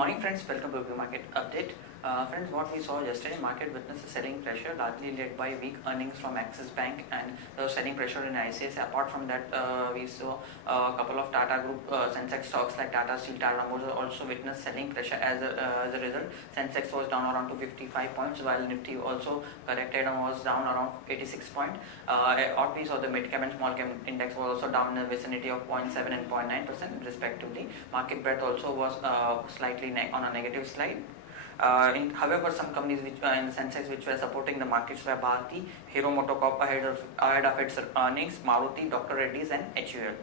morning friends, welcome to the market update. Friends, what we saw yesterday, market witnessed a selling pressure largely led by weak earnings from Axis Bank and the selling pressure in ICICI. Apart from that, we saw a couple of Tata Group Sensex stocks like Tata Steel, Tata Motors also witnessed selling pressure. As a result, Sensex was down around 255 points, while Nifty also corrected and was down around 86 points. What we saw, the mid cap and small cap index was also down in the vicinity of 0.7 and 0.9% respectively. Market breadth also was slightly on a negative slide. However, some companies which in the Sensex which were supporting the markets were Bharti, Hero MotoCorp ahead of its earnings, Maruti, Dr. Reddy's and HUL.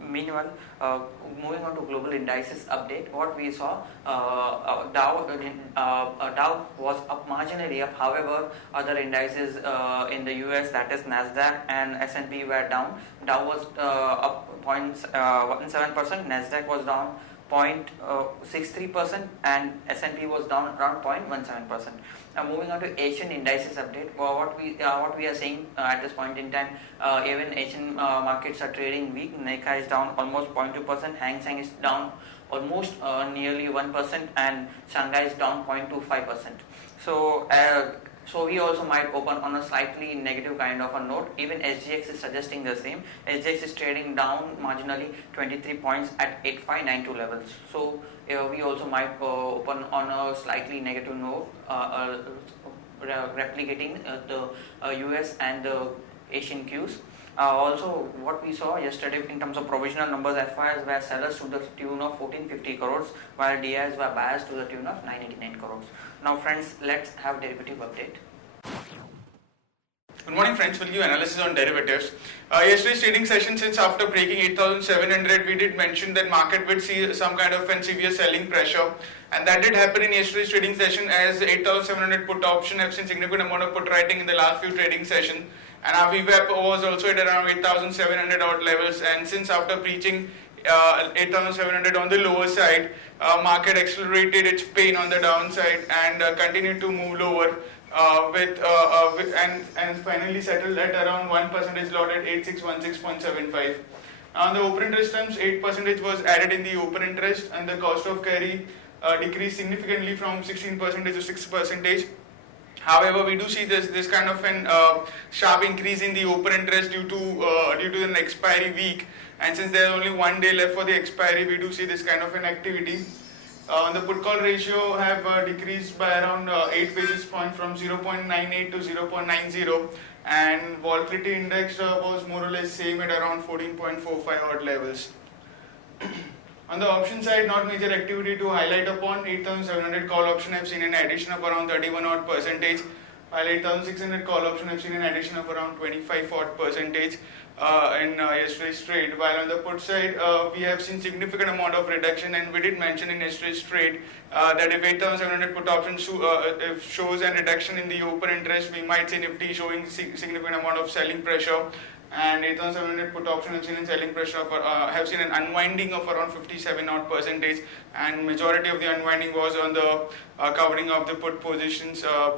Meanwhile, moving on to global indices update, what we saw, Dow was up marginally up. However, other indices in the US, that is Nasdaq and S&P, were down. Dow was up 0.17%, Nasdaq was down 0.63% and S&P was down around 0.17%. Now moving on to Asian indices update, what we are saying at this point in time, even Asian markets are trading weak. Nikkei is down almost 0.2%, Hang Seng is down almost nearly 1% and Shanghai is down 0.25%. So we also might open on a slightly negative kind of a note. Even SGX is suggesting the same. SGX is trading down marginally 23 points at 8592 levels. So we also might open on a slightly negative note, replicating the US and the Asian cues. Also, what we saw yesterday in terms of provisional numbers, FIs were sellers to the tune of 1450 crores, while DIs were buyers to the tune of 989 crores. Now friends, let's have derivative update. Good morning friends, we'll give analysis on derivatives. Yesterday's trading session, since after breaking 8,700, we did mention that market would see some kind of severe selling pressure, and that did happen in yesterday's trading session, as 8,700 put option have seen significant amount of put writing in the last few trading sessions, and our VWAP was also at around 8,700 odd levels, and since after breaching 8,700 on the lower side, market accelerated its pain on the downside and continued to move lower and finally settled at around 1% lot at 8616.75. On the open interest terms, 8% was added in the open interest, and the cost of carry decreased significantly from 16% to 6%. However, we do see this kind of an sharp increase in the open interest due to an expiry week, and since there is only 1 day left for the expiry, we do see this kind of an activity. The put call ratio have decreased by around 8 basis points from 0.98 to 0.90, and volatility index was more or less same at around 14.45 odd levels. On the option side, not major activity to highlight upon. 8,700 call option have seen an addition of around 31 odd percentage, while 8,600 call option have seen an addition of around 25 odd percentage in yesterday's trade. While on the put side, we have seen significant amount of reduction, and we did mention in yesterday's trade that if 8,700 put option shows a reduction in the open interest, we might see Nifty showing significant amount of selling pressure. And 8,700 put option have seen selling pressure have seen an unwinding of around 57 odd percentage, and majority of the unwinding was on the covering of the put positions, by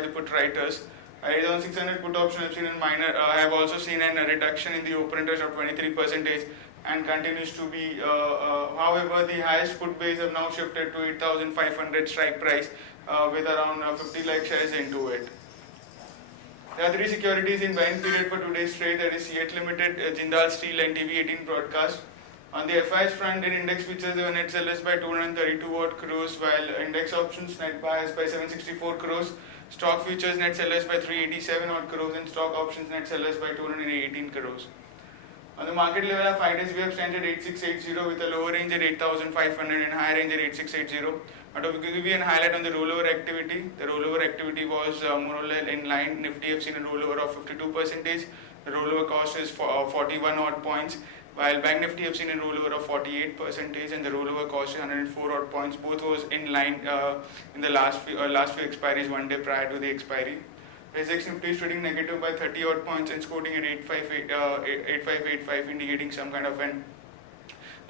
the put writers. 8,600 put option have also seen a reduction in the open interest of 23% and continues to be. However, the highest put base have now shifted to 8,500 strike price with around 50 lakh shares into it. There are 3 securities in buying period for today's trade, that is CH Limited, Jindal Steel and TV18 Broadcast. On the FIs front, in index futures, there were net sellers by 232 odd crores, while index options net buyers by 764 crores, stock futures net sellers by 387 odd crores, and stock options net sellers by 218 crores. On the market level, our 5 days we have stands at 8680 with a lower range at 8500 and higher range at 8680. To give you a highlight on the rollover activity, the rollover activity was more or less in line. Nifty have seen a rollover of 52%. The rollover cost is 41 odd points, while Bank Nifty have seen a rollover of 48%, and the rollover cost is 104 odd points. Both was in line in the last few expiries 1 day prior to the expiry. SX Nifty is trading negative by 30 odd points and quoting at 8585, indicating some kind of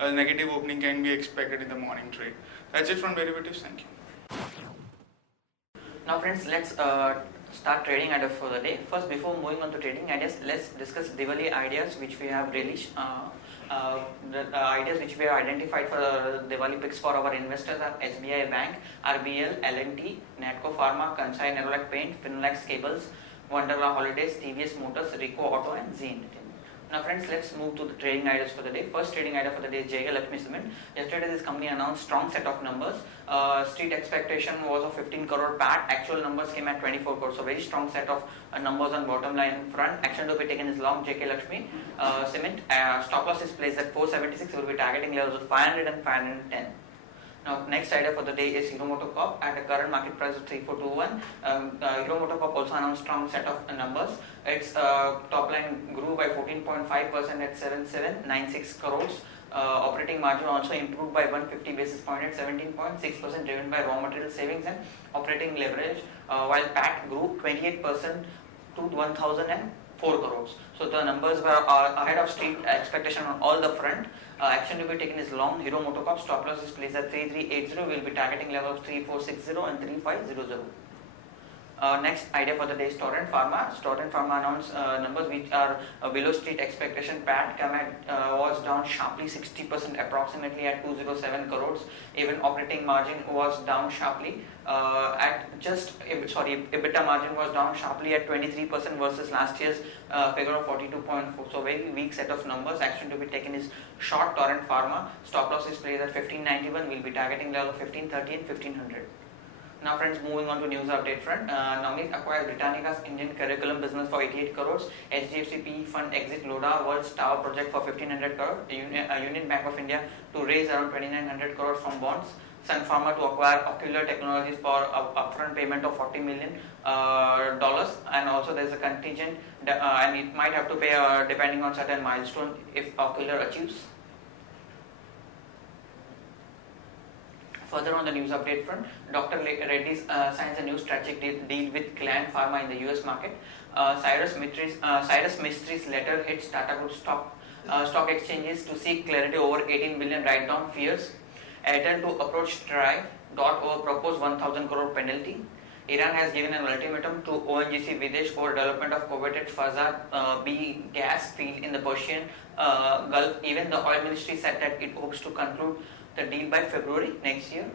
a negative opening can be expected in the morning trade. That's it from derivatives. Thank you. Now friends, let's start trading ideas for the day. First, before moving on to trading ideas, let's discuss Diwali ideas which we have released. The ideas which we have identified for Diwali picks for our investors are SBI Bank, RBL, L&T, Natco Pharma, Kansai Nerolac Paint, Finolax Cables, Wonderla Holidays, TVS Motors, Rico Auto and Z Entertainment. Now friends, let's move to the trading ideas for the day. First trading idea for the day is JK Lakshmi Cement. Yesterday this company announced strong set of numbers. Street expectation was of 15 crore PAT. Actual numbers came at 24 crore. So very strong set of numbers on bottom line front. Action to be taken is long JK Lakshmi Cement. Stop loss is placed at 476. We will be targeting levels of 500 and 510. Now, next idea for the day is Hero MotoCorp at a current market price of 3421. Hero MotoCorp also announced strong set of numbers. Its top line grew by 14.5% at 7796 crores. Operating margin also improved by 150 basis points at 17.6%, driven by raw material savings and operating leverage, while PAT grew 28% to 1004 crores. So the numbers were ahead of street expectation on all the front. Action to be taken is long. Hero MotoCorp stop loss is placed at 3380. We will be targeting level of 3460 and 3500. Next idea for the day is Torrent Pharma. Torrent Pharma announced numbers which are below street expectation. PAT was down sharply 60% approximately at 207 crores. Even operating margin was down sharply EBITDA margin was down sharply at 23% versus last year's figure of 42.4. So very weak set of numbers. Action to be taken is short Torrent Pharma. Stop loss is placed at 1591. We'll be targeting level of 1530 and 1500. Now friends, moving on to news update front. Nomic acquired Britannica's Indian curriculum business for 88 crores. HDFC PE fund exit Lodha World's Tower project for 1500 crores. Union Bank of India to raise around 2900 crores from bonds. Sun Pharma to acquire Ocular Technologies for upfront payment of $40 million. And also there is a contingent and it might have to pay depending on certain milestone if Ocular achieves. Further on the news update front, Dr. Reddy's signs a new strategic deal with Torrent Pharma in the US market. Cyrus Mistri's letter hits Tata Group stock exchanges to seek clarity over 18 billion write-down fears. Airtel to approach TRAI over proposed 1000 crore penalty. Iran has given an ultimatum to ONGC Videsh over development of coveted Fazad B gas field in the Persian Gulf. Even the oil ministry said that it hopes to conclude the deal by February next year.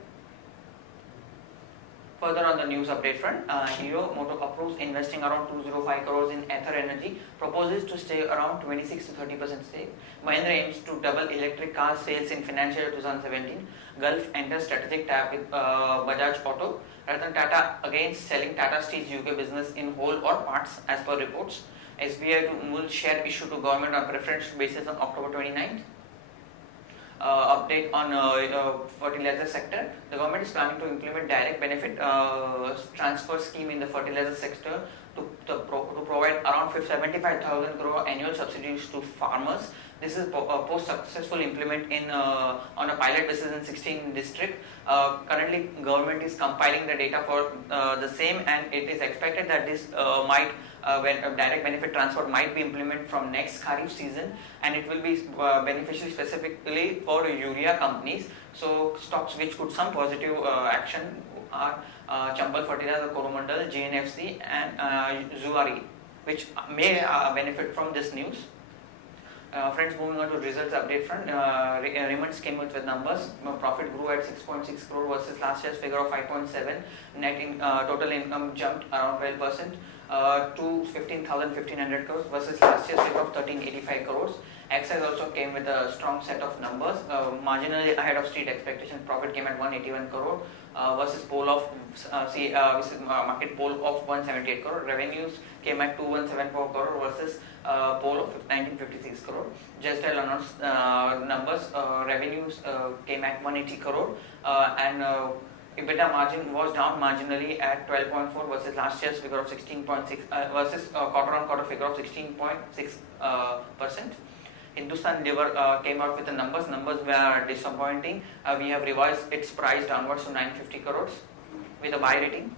Further on the news update front, Hero Moto approves investing around 205 crores in Ether Energy, proposes to stay around 26 to 30% stake. Mahindra aims to double electric car sales in financial year 2017. Gulf enters strategic tap with Bajaj Auto. Ratan Tata against selling Tata Steel's UK business in whole or parts as per reports. SBI to move share issue to government on preferential basis on October 29th. Update on fertilizer sector. The government is planning to implement direct benefit transfer scheme in the fertilizer sector to provide around 75,000 crore annual subsidies to farmers. This is post successful implement in on a pilot basis in 16 districts. Currently, government is compiling the data for the same, and it is expected that this when direct benefit transfer might be implemented from next Kharif season, and it will be beneficial specifically for urea companies. So stocks which could some positive action are Chambal Fertilizer, Coromandel, GNFC and Zuari, which may benefit from this news. Friends, moving on to results update front, Raymond's came with numbers. Profit grew at 6.6 crore versus last year's figure of 5.7. Total income jumped around 12% to 15,100 crores versus last year's figure of 1385 crores. Excise also came with a strong set of numbers, marginally ahead of street expectation. Profit came at 181 crore versus market poll of 178 crore. Revenues came at 2174 crore versus poll of 1956 crore. Just announced numbers. Revenues came at 180 crore and EBITDA margin was down marginally at 12.4 versus last year's figure of 16.6 versus quarter on quarter figure of 16.6%. Hindustan Lever came out with the numbers. Numbers were disappointing. We have revised its price downwards to 950 crores with a buy rating.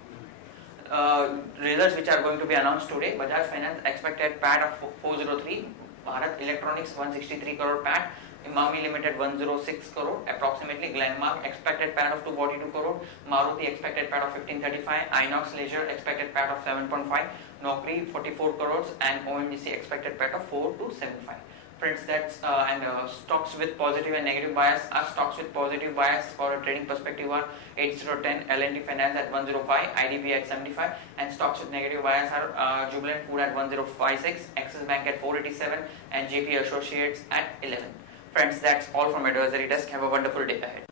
Results which are going to be announced today. Bajaj Finance expected PAT of 403. Bharat Electronics 163 crore PAT. Imami Limited 106 crore approximately, Glenmark expected PAT of 242 crore, Maruti expected PAT of 1535, Inox Leisure expected PAT of 7.5, Naukri 44 crores, and ONGC expected PAT of 4 to 7.5. Friends, that's stocks with positive and negative bias. Our stocks with positive bias for a trading perspective are 8010, L&T Finance at 105, IDB at 75, and stocks with negative bias are Jubilant Food at 1056, Axis Bank at 487, and JP Associates at 11. Friends, that's all from Advisory Desk. Have a wonderful day ahead.